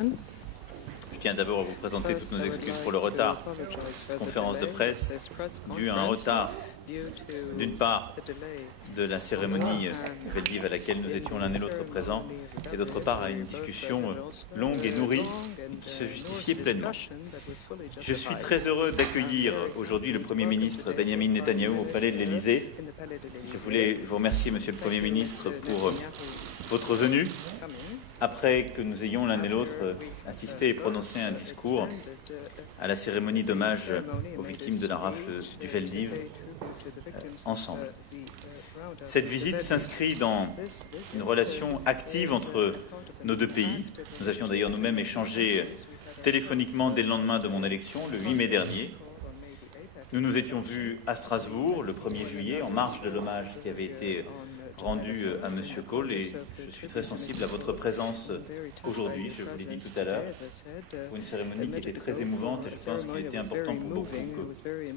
Je tiens d'abord à vous présenter toutes nos excuses pour le retard. Conférence de presse due à un retard, d'une part, de la cérémonie Veldiv à laquelle nous étions l'un et l'autre présents, et d'autre part à une discussion longue et nourrie qui se justifiait pleinement. Je suis très heureux d'accueillir aujourd'hui le Premier ministre Benimin Netanyahu au palais de l'Élysée. Je voulais vous remercier, Monsieur le Premier ministre, pour votre venue. Après que nous ayons l'un et l'autre assisté et prononcé un discours à la cérémonie d'hommage aux victimes de la rafle du Veldiv, ensemble. Cette visite s'inscrit dans une relation active entre nos deux pays. Nous avions d'ailleurs nous-mêmes échangé téléphoniquement dès le lendemain de mon élection, le 8 mai dernier. Nous nous étions vus à Strasbourg le 1er juillet, en marge de l'hommage qui avait été rendu à M. Kohl, et je suis très sensible à votre présence aujourd'hui, je vous l'ai dit tout à l'heure, pour une cérémonie qui était très émouvante, et je pense qu'il était important pour beaucoup que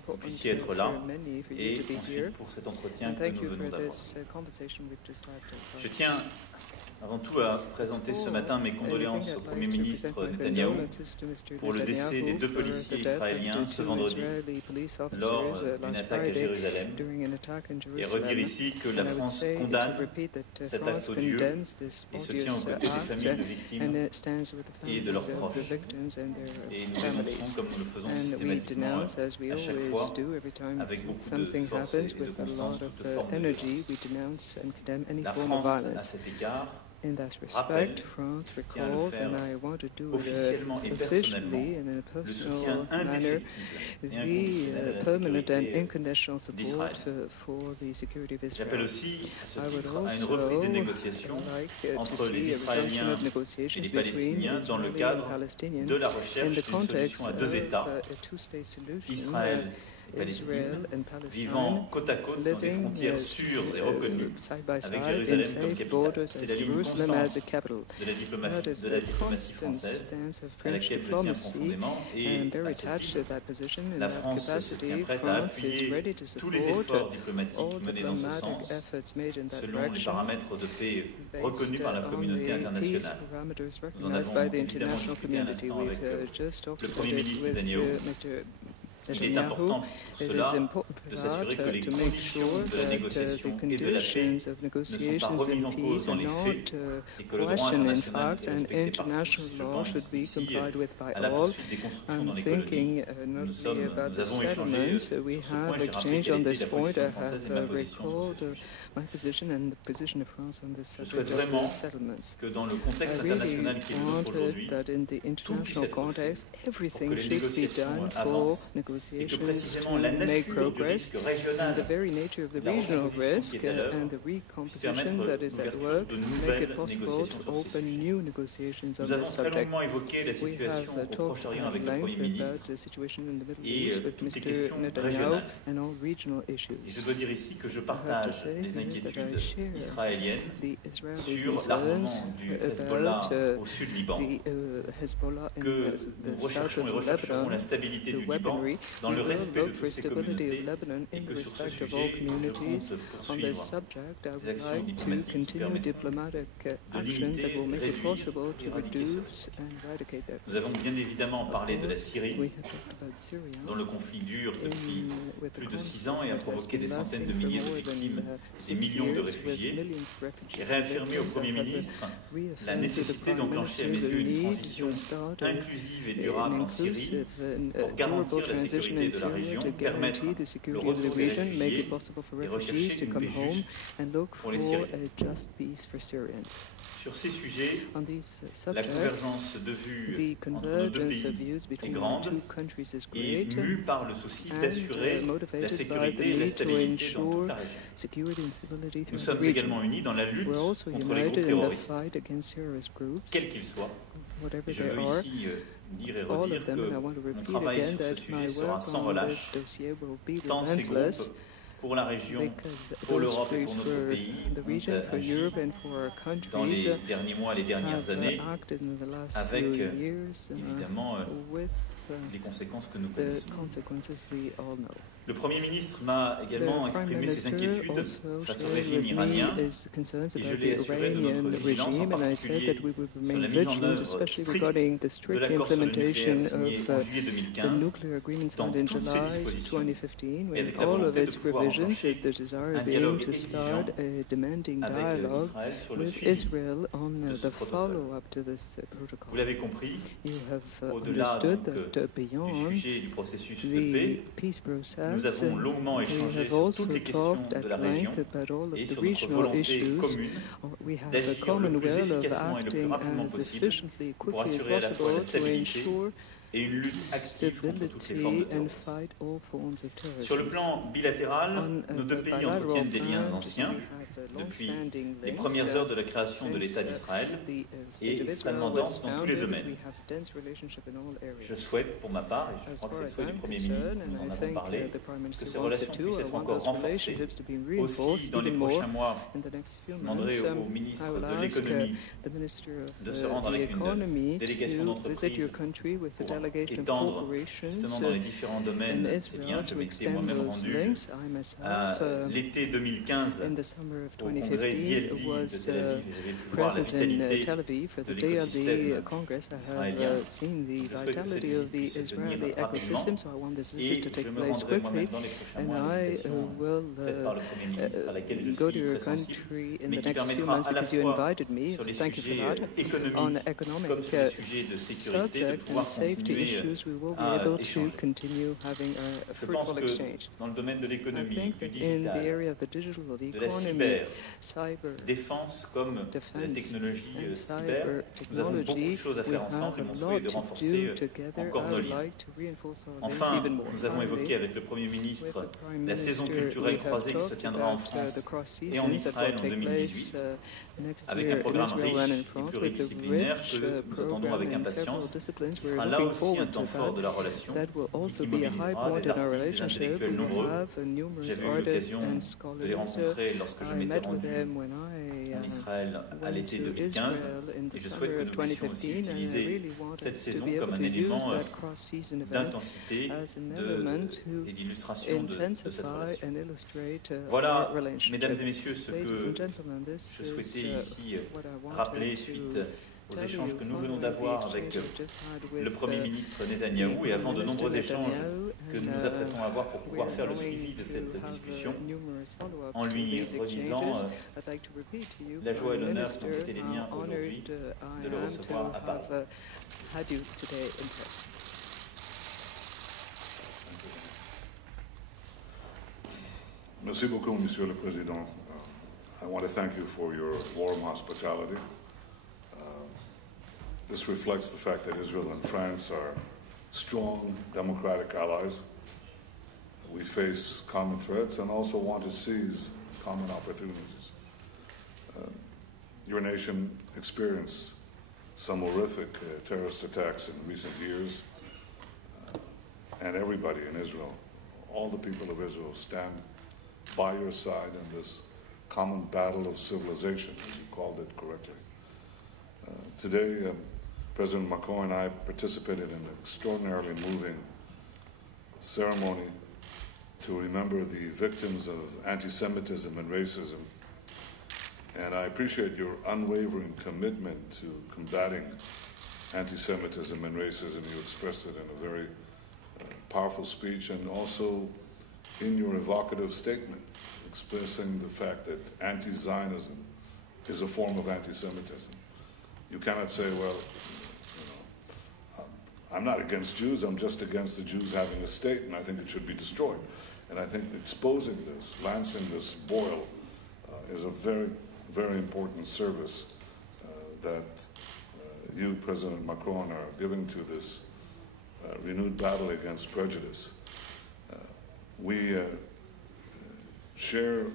vous puissiez être là, et ensuite pour cet entretien que nous venons d'avoir. Je tiens avant tout à présenter ce matin mes condoléances au Premier ministre Netanyahu pour le décès des deux policiers israéliens ce vendredi lors d'une attaque à Jérusalem, et redire ici que la France condamne cet acte odieux et se tient aux côtés des familles de victimes et de leurs proches. Et nous dénonçons, comme nous le faisons systématiquement à chaque fois, avec beaucoup de force et de constance, toute forme de violence. La France, à cet égard, In that respect, France recalls, and I want to do it officially and in a personal manner, the permanent and unconditional support for the security of Israel. I would also like to see a resumption of negotiations between Israeli and Palestinians in the context of a two-state solution. Palestine, vivant côte à côte dans des frontières sûres et reconnues, avec Jérusalem comme capitale. C'est la ligne constante de la diplomatie française, à laquelle je tiens profondément, et à ce titre, la France se tient prête à appuyer tous les efforts diplomatiques menés dans ce sens, selon les paramètres de paix reconnus par la communauté internationale. Nous en avons évidemment discuté à l'instant avec le Premier ministre Netanyahu. Il est important pour cela de s'assurer que les conditions de la négociation et de la paix ne sont pas remises en cause dans les faits et que le droit international est respecté par tous. Je pense ici à la poursuite des constructions dans les colonies. Nous avons échangé sur ce point, j'ai rappelé quelle était la position française et ma position sur ce sujet. Je souhaite vraiment que dans le contexte international qui est le nôtre aujourd'hui, tout puisse être fait pour que les négociations avancent, et que précisément la nature du risque régional, la rencontre qui est à l'œuvre, puisse permettre l'ouverture de nouvelles négociations sur ce sujet. Nous avons très longuement évoqué la situation au Proche-Orient avec le Premier ministre et toutes les questions régionales. Et je dois dire ici que je partage les inquiétudes israéliennes sur l'armement du Hezbollah au sud Liban, que nous recherchons et rechercherons la stabilité du Liban dans le respect de toutes ces communautés, et que sur ce sujet, je compte poursuivre des actions diplomatiques qui permettent de limiter, réduire et éradiquer cela. Nous avons bien évidemment parlé de la Syrie, dont le conflit dure depuis plus de 6 ans et a provoqué des centaines de milliers de victimes, des millions de réfugiés. J'ai réaffirmé au Premier ministre la nécessité d'enclencher à mes yeux une transition inclusive et durable en Syrie pour garantir la sécurité de la région, permettre le retour des réfugiés et rechercher une paix juste pour les Syriens. Sur ces sujets, la convergence de vues entre nos deux pays est grande et mue par le souci d'assurer la sécurité et la stabilité dans toute la région. Nous sommes également unis dans la lutte contre les groupes terroristes, quels qu'ils soient. Et je veux ici dire et redire que mon travail sur ce sujet sera sans relâche, tant ces groupes, pour la région, pour l'Europe et pour notre pays, ont agi dans les derniers mois, les dernières années, avec évidemment les conséquences que nous connaissons. Le Premier ministre m'a également exprimé ses inquiétudes face au régime iranien et je l'ai assuré de notre vigilance, en particulier sur la mise en œuvre stricte de l'accord sur le nucléaire signé en juillet 2015 dans toutes ses dispositions et avec la volonté de pouvoir enclencher un dialogue exigeant avec Israël sur le suivi de ce protocole. Vous l'avez compris, au-delà du sujet du processus de paix, nous avons longuement échangé sur toutes les questions de la région et sur notre volonté commune d'agir le plus efficacement et le plus rapidement possible pour assurer à la fois la stabilité et une lutte active contre toutes les formes de terrorisme. Sur le plan bilatéral, nos deux pays entretiennent des liens anciens depuis les premières heures de la création de l'État d'Israël et extrêmement denses dans tous les domaines. Je souhaite pour ma part, et je crois que c'est le souhait du Premier ministre, nous en avons parlé, que ces relations puissent être encore renforcées. Aussi, dans les prochains mois, je demanderai au ministre de l'économie de se rendre avec une délégation d'entreprise pour étendre justement dans les différents domaines ces liens. Je m'étais moi-même rendu l'été 2015 au congrès d'ILD de Tel Aviv et j'avais pu voir la vitalité de l'écosystème israélien. Je souhaite que cette visite puisse se tenir rapidement et je me rendrai moi-même dans les prochains mois à l'invitation faite par le Premier ministre à laquelle je suis très sensible, mais qui permettra à la fois sur les sujets économiques comme sur les sujets de sécurité de pouvoir continuer à échanger. Je pense que dans le domaine de l'économie, du digital, de la cyberdéfense comme de la technologie cyber, nous avons beaucoup de choses à faire ensemble et mon souhait est de renforcer encore nos liens. Enfin, nous avons évoqué avec le Premier ministre la saison culturelle croisée qui se tiendra en France et en Israël en 2018, avec un programme riche et pluridisciplinaire que nous attendons avec impatience. Ce sera là aussi un temps fort de la relation qui mobilisera des artistes, des intellectuels nombreux. J'avais eu l'occasion de les rencontrer lorsque je m'étais rendu en Israël à l'été 2015 et je souhaite que nous puissions aussi utiliser cette saison comme un élément d'intensité et d'illustration de cette relation. Voilà, mesdames et messieurs, ce que je souhaitais ici rappeler suite aux échanges que nous venons d'avoir avec le Premier ministre Netanyahou et avant de nombreux échanges que nous nous apprêtons à avoir pour pouvoir faire le suivi de cette discussion en lui redisant la joie et l'honneur qui ont été les miens aujourd'hui de le recevoir à Paris. Merci beaucoup, Monsieur le Président. I want to thank you for your warm hospitality. This reflects the fact that Israel and France are strong democratic allies. We face common threats and also want to seize common opportunities. Your nation experienced some horrific terrorist attacks in recent years, and everybody in Israel, all the people of Israel, stand by your side in this common battle of civilization, as you called it correctly. Today, President Macron and I participated in an extraordinarily moving ceremony to remember the victims of anti-Semitism and racism. And I appreciate your unwavering commitment to combating anti-Semitism and racism. You expressed it in a very powerful speech and also in your evocative statement, expressing the fact that anti-Zionism is a form of anti-Semitism. You cannot say, well, I'm not against Jews, I'm just against the Jews having a state, and I think it should be destroyed. And I think exposing this, lancing this boil, is a very, very important service that you, President Macron, are giving to this renewed battle against prejudice. We share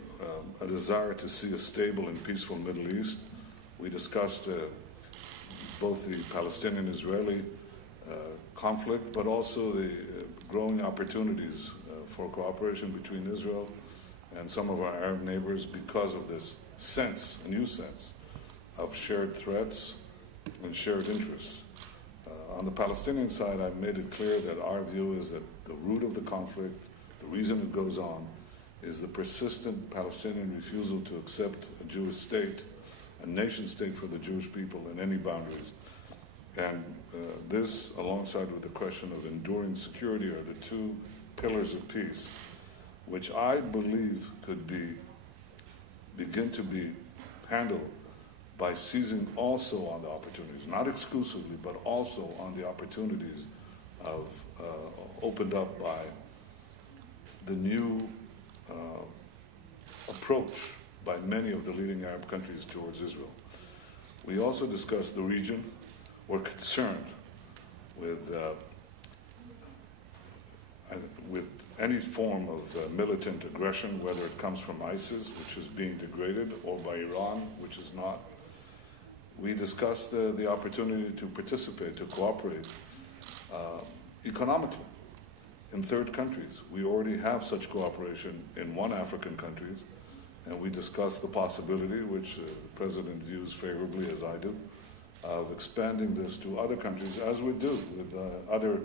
a desire to see a stable and peaceful Middle East. We discussed both the Palestinian-Israeli conflict, but also the growing opportunities for cooperation between Israel and some of our Arab neighbors because of this sense, a new sense, of shared threats and shared interests. On the Palestinian side, I've made it clear that our view is that the root of the conflict The reason it goes on is the persistent Palestinian refusal to accept a Jewish state, a nation state for the Jewish people in any boundaries. And this, alongside with the question of enduring security, are the two pillars of peace, which I believe could begin to be handled by seizing also on the opportunities, not exclusively, but also on the opportunities of opened up by the new approach by many of the leading Arab countries towards Israel. We also discussed the region. We're concerned with any form of militant aggression, whether it comes from ISIS, which is being degraded, or by Iran, which is not. We discussed the opportunity to participate, to cooperate economically in third countries. We already have such cooperation in one African country, and we discussed the possibility, which the President views favorably as I do, of expanding this to other countries, as we do with other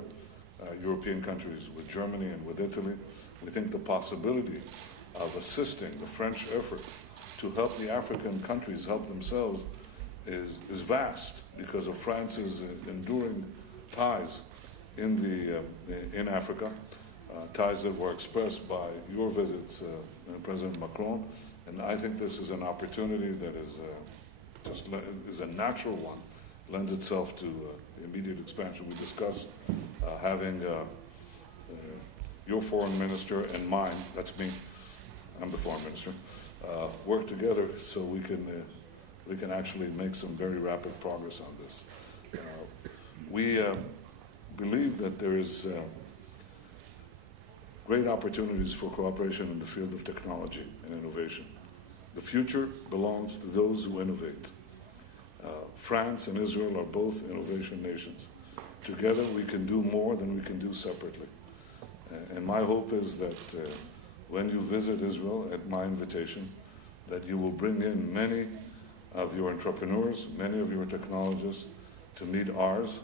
European countries, with Germany and with Italy. We think the possibility of assisting the French effort to help the African countries help themselves is vast because of France's enduring ties in Africa, ties that were expressed by your visits, President Macron. And I think this is an opportunity that is a natural one, lends itself to immediate expansion. We discussed having your foreign minister and mine, that's me, I'm the foreign minister, work together so we can actually make some very rapid progress on this. We believe that there is great opportunities for cooperation in the field of technology and innovation. The future belongs to those who innovate. France and Israel are both innovation nations. Together we can do more than we can do separately. And my hope is that when you visit Israel at my invitation, that you will bring in many of your entrepreneurs, many of your technologists to meet ours,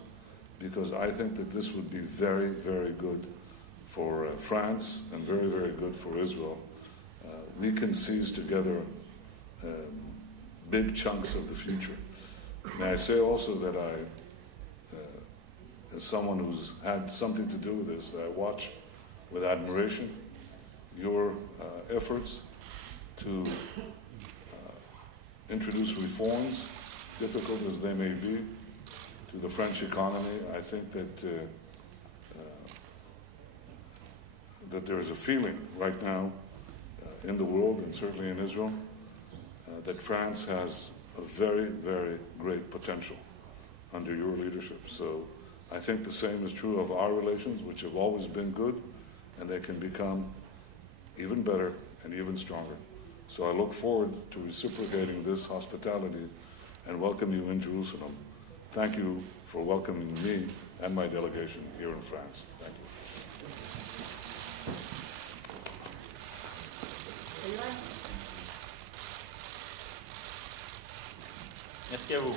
because I think that this would be very, very good for France and very, very good for Israel. We can seize together big chunks of the future. May I say also that as someone who's had something to do with this, I watch with admiration your efforts to introduce reforms, difficult as they may be, to the French economy. I think that that there is a feeling right now in the world, and certainly in Israel, that France has a very, very great potential under your leadership. So I think the same is true of our relations, which have always been good, and they can become even better and even stronger. So I look forward to reciprocating this hospitality and welcome you in Jerusalem. Thank you for welcoming me and my delegation here in France. Thank you. Merci à vous.